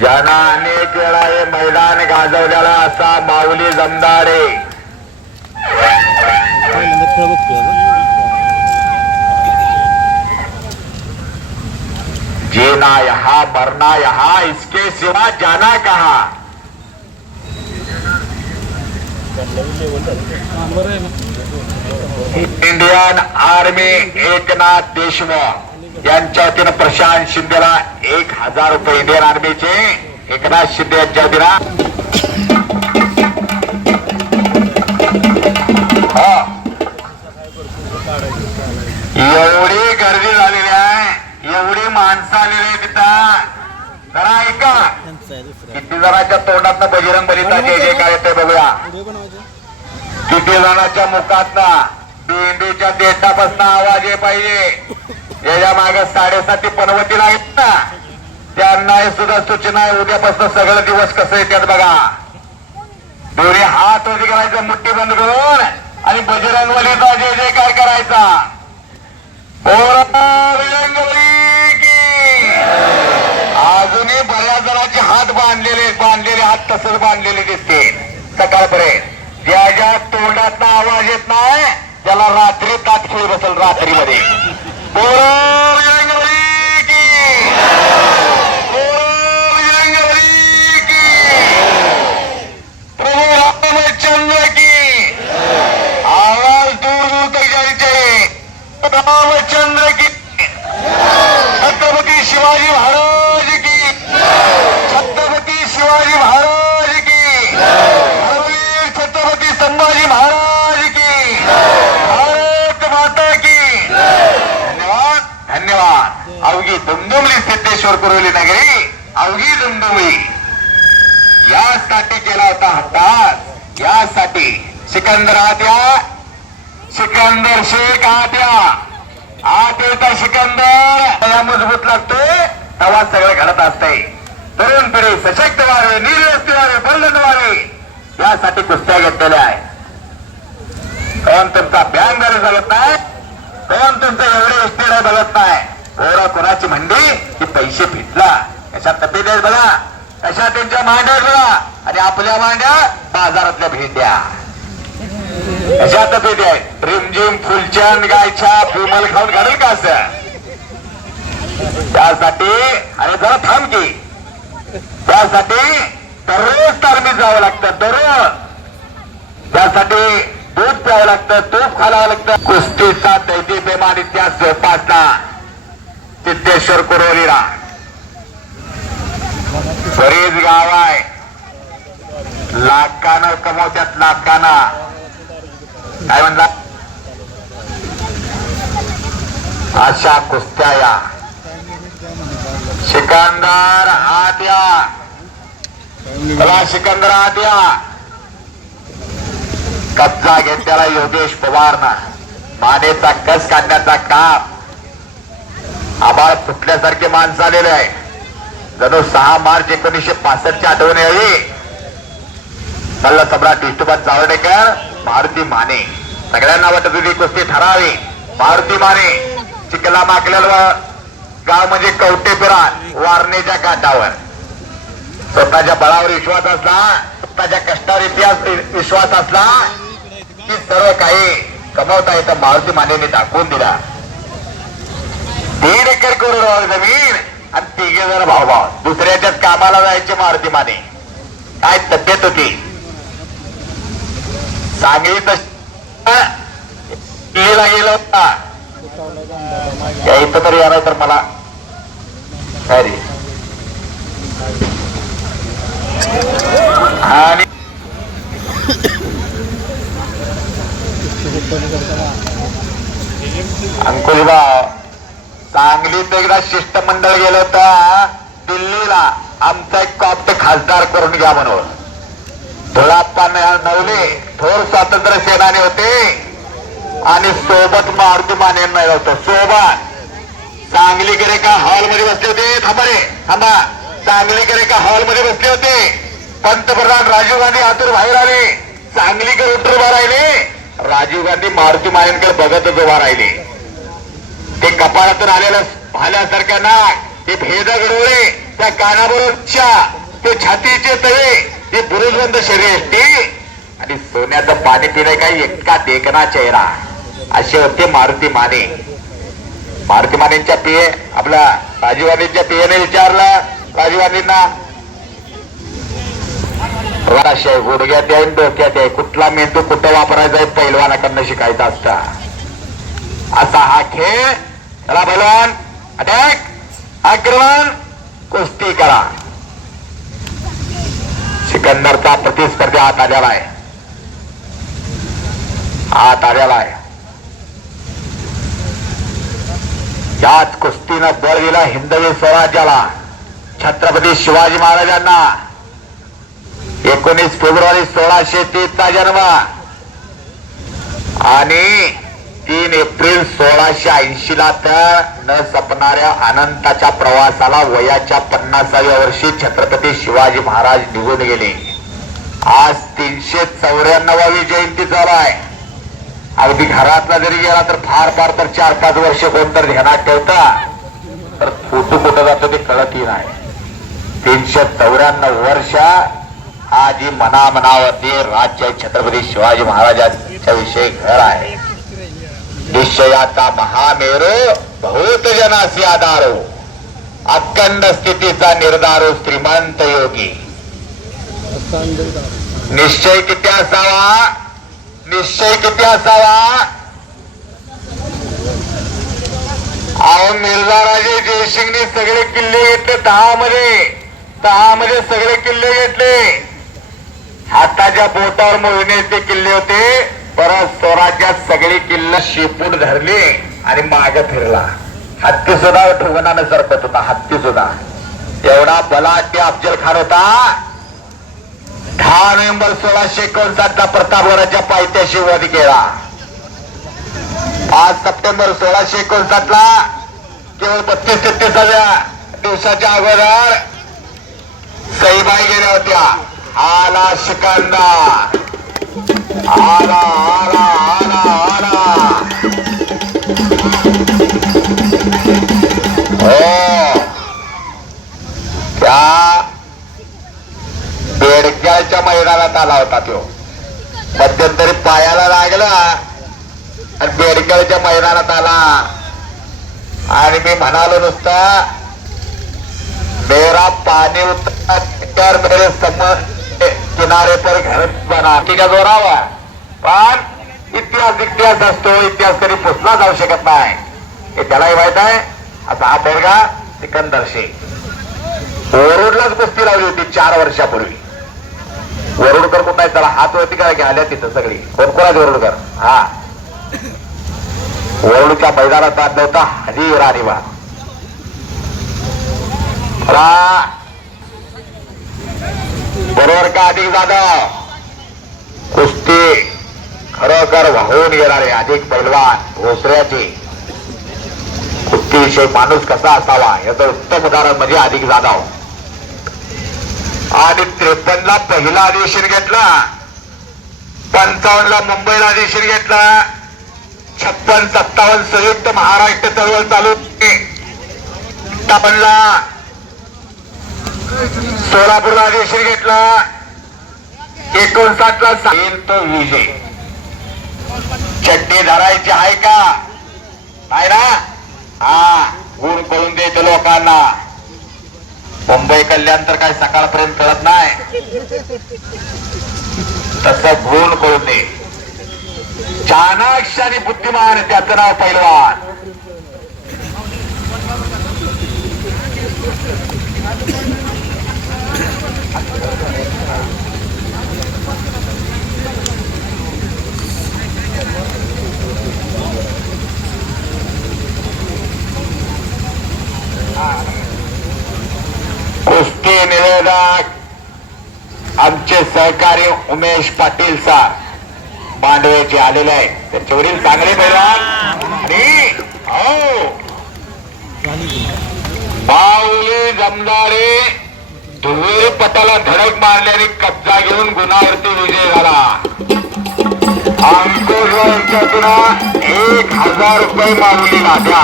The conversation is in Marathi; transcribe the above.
ज्यांना अनेक वेळा हे मैदान गाजवलेला असा माऊली जमदाडे जीना यहाँ मरना यहाँ इसके सिवा जाना कहा। इंडियन आर्मी एकनाथ देशमुख यांच्या वतीनं प्रशांत शिंदेला 1000 रुपये इंडियन आर्मीचे एकनाथ शिंदे यांच्या वतीनं एवढी गर्दी झालेली आहे, एवढी माणसं आलेली आहे तिथं. जरा ऐका किती जणांच्या तोंडात बजरंग बलीचा जय जयकार येतोय बघूया. किती जणांच्या मुखातनं बेंबीच्या देठापासून आवाज ये पाहिजे. याच्या मागे 7:30 पनवती लागत ना, त्यांना हे सुद्धा सूचना आहे. उद्यापासून सगळं दिवस कसं येतात बघा. दोन्ही हात वरती करायचं मुठ्ठी बंद करून आणि बजरंग बलीचा जय जयकार करायचा. बजरंग बली की. अजूनही बऱ्याच जणांचे हात बांधलेले हात तसंच बांधलेले दिसते सकाळपर्यंत. ज्या तोंडात आवाज येत नाही त्याला रात्री तात्पुरती बसल रात्रीमध्ये. बजरंग बली की. बजरंग बली की. प्रभू रामचंद्र की. आवाज दूर दूर तक जानी चाहिए. रामचंद्र की. छत्रपती शिवाजी महाराज की. छत्रपती शिवाजी महाराज की. छत्रपती संभाजी महाराज की. भारत माता की. धन्यवाद धन्यवाद. अवघी दुमदुमली सिद्धेश्वर कुरोली नगरी अवघी दुमदुमली यासाठी केला होता हट्टास. यासाठी सिकंदर आत्या, सिकंदर शेख आत्या, आत्याचा सिकंदर मजबूत लागतोय तेव्हा सगळं घडत असतंय. तरुण पिढी सशक्त व्हावे, निर्व्यस्ती व्हावे, बलद व्हावे यासाठी कुस्त्या घेतलेल्या आहे. कोण तुमचा बँक बॅलन्स बघत नाही, कोण तुमचं एवढे इस्टेट बघत नाही. पोरं कोणाची म्हणली की पैसे फिटला अशा तब्येत आहेत बघा, अशा त्यांच्या मांड्या बघा. आणि आपल्या मांड्या बाजारातल्या भेंड्या अशा तब्येत आहेत. रिमझिम फुलचंद गायच्या विमल खाऊन घालेल का असं. त्यासाठी अरे जरा थांब की. त्यासाठी दररोज तालमीत जावं लागतं, दररोज. त्यासाठी दूध प्यावं लागतं, तूप खालावं लागतं. कुस्तीचा दैदिप्यमान इतिहास जोपासला सिद्धेश्वर कुरोलीला. बरीच गाव आहे, लाखानं कमवत्यात, लाखानं. काय म्हणला अशा कुस्त्या या. सिकंदर आत्या, सिकंदर आत्या कब्जा घेतलेला योगेश पवारना. मानेचा कस काढण्याचा काम. आभाळ फुटल्यासारखे माणसं आलेले आहे. जणू 6 मार्च 1965ची आठवण यावी. मल्ल सम्राट विष्णुपत जावडेकर, मारुती माने. सगळ्यांना वाटत होती कुस्ती ठरावी. मारुती माने चिखला माकलेलं गाव म्हणजे कवटेपुरा वारणेच्या काठावर. स्वतःच्या बळावर विश्वास असला, स्वतःच्या कष्टावर इतिहास विश्वास असला की सर्व काही कमवता येतं. मारुती मानेने दाखवून दिला. 1.5 एकर करोड जमीन आणि 3 जण भाऊ. दुसऱ्याच्याच कामाला जायचे मारुती माने. काय तब्येत होती. सांगलीत दिल्लीला गेला होता. इथं तरी येणार तर मला काय रे. आणि अंकुशभाव सांगलीत एकदा शिष्टमंडळ गेलं होतं दिल्लीला. आमचा एक कॉप्ट खासदार करून घ्या म्हणून. धुळाप्पा नवले थोर स्वातंत्र्य सेनानी होते आणि सोबत मारुती माने होतं. सोबत सांगलीकर एका हॉलमध्ये बसले होते. थांबा रे थांबा. सांगलीकर एका हॉलमध्ये बसले होते. पंतप्रधान राजीव गांधी आतूर बाहेर आले. सांगलीकर उठून उभा राहिले. राजीव गांधी मारुती मानेंकडे बघतच उभा राहिले. ते कपाळातून आलेलं भाल्यासारखं नाक, ते भेद घडवले त्या कानाबरोबरच्या ते छातीचे तळे ते बुरुजबंद शरीर आणि सोन्याचं पाणी पिणे काही इतका देखना चेहरा असे होते मारुती माने. मारुती मानेंच्या पिये आपल्या राजीवानीच्या पियेने विचारलं, राजीवानींना राशाय गुडघ्यात आहे डोक्यात आहे, कुठला मेंदू कुठं वापरायचा आहे पैलवानाकडनं शिकायचा असता. असा हा खेळ. चला पैलवान अटॅक आक्रमण कुस्ती करा. सिकंदरचा प्रतिस्पर्धी हात आलेला आहे, हात आलेला आहे. याच कुस्तीनं बळ दिला हिंदवी स्वराज्याला, छत्रपती शिवाजी महाराजांना. 19 फेब्रुवारी 1630 चा जन्म आणि 3 एप्रिल 1680 ला तर न संपणाऱ्या अनंताच्या प्रवासाला वयाच्या 50व्या वर्षी छत्रपती शिवाजी महाराज निघून गेले. आज 394वी जयंती चालू आहे. अगदी घरातला जरी गेला तर फार फार तर 4-5 वर्ष कोणतर ध्यानात ठेवता, तर फोटो कुठं जातो ते कळतही नाही. 394 वर्ष हा जी मनामनावरती राज्य छत्रपती शिवाजी महाराजांच्या विषयी घर आहे. निश्चयाचा महामेरू बहुत जनासी आधारो, अखंड स्थितीचा निर्धारो श्रीमंत योगी. निश्चय किती असावा, निश्चय किती असावा. अहो मिर्झाराजे जयसिंगने सगळे किल्ले घेतले, 10 मध्ये सगळे किल्ले घेतले. हाताच्या बोटावर मोजणे ते किल्ले होते. परत स्वराज्यात सगळी किल्ले शेपूट धरली आणि मागे फिरला. हत्ती सुद्धा ठुगणाने सरकत होता, हत्ती सुद्धा. एवढा बलाढ्य अफजल खान होता. 10 नोव्हेंबर 1659 ला प्रतापगडाच्या पायथ्याशी वध केला. 5 सप्टेंबर 1659 ला केवळ 32-33व्या दिवसाच्या अगोदर सईबाई गेल्या होत्या. आला सिकंदर, आला आला आला आला. हो त्या बेडक्याच्या मैदानात आला होता तो. मध्यंतरी पायाला लागला आणि बेडक्याच्या मैदानात आला. आणि मी म्हणालो नुसता मेरा पाणी उतर मेरे समोर किनारे पर घर बना तिच्या जोरावर. पण इतिहास असतो, इतिहास कधी पुसला जाऊ शकत नाही हे त्यालाही माहित आहे. असा हा पोरगा सिकंदर शेख वरुडलाच कुस्ती लावली होती 4 वर्षापूर्वी. वरुडकर कुठं आहे त्याला हात वरती काय घ्यायला तिथं सगळी. कोण कोणाच वरुडकर? हा वरुडच्या मैदानात आणलं होता हजी राणीबा. बरोबर का अधिक जाधव? कुस्ती खरोखर वाहून घेणारे अधिक पैलवान भोसऱ्याचे कुस्तीविषयी माणूस कसा असावा याचं उत्तम उदाहरण म्हणजे अधिक जाधव. आणि 53 ला पहिला अधिवेशन घेतला, 55 ला मुंबईला अधिवेशन घेतला, 56-57 संयुक्त महाराष्ट्र चळवळ चालू होती. 57 ला सोलापूरला अधिवेशन घेतला, 59 ला तो विजय. चट्टी धरायची आहे का नाही ना? हा गुण कळून द्यायचं लोकांना. मुंबई कल्याण तर काय सकाळपर्यंत कळत नाही, तसं गुण कळून दे. चाणाक्ष आणि बुद्धिमान त्याचं नाव पैलवान. कुस्ती निवेदक आमचे सहकारी उमेश पाटील सर मांडवेचे आलेले आहे. त्यांचे वडील चांगले पैलवान आणि बाहुली जमदारे धुळी पटाला धडक मारल्याने कब्जा घेऊन गुणावरती विजय झाला. अंकुश यांच्यातून 1000 रुपये मागुलीला द्या.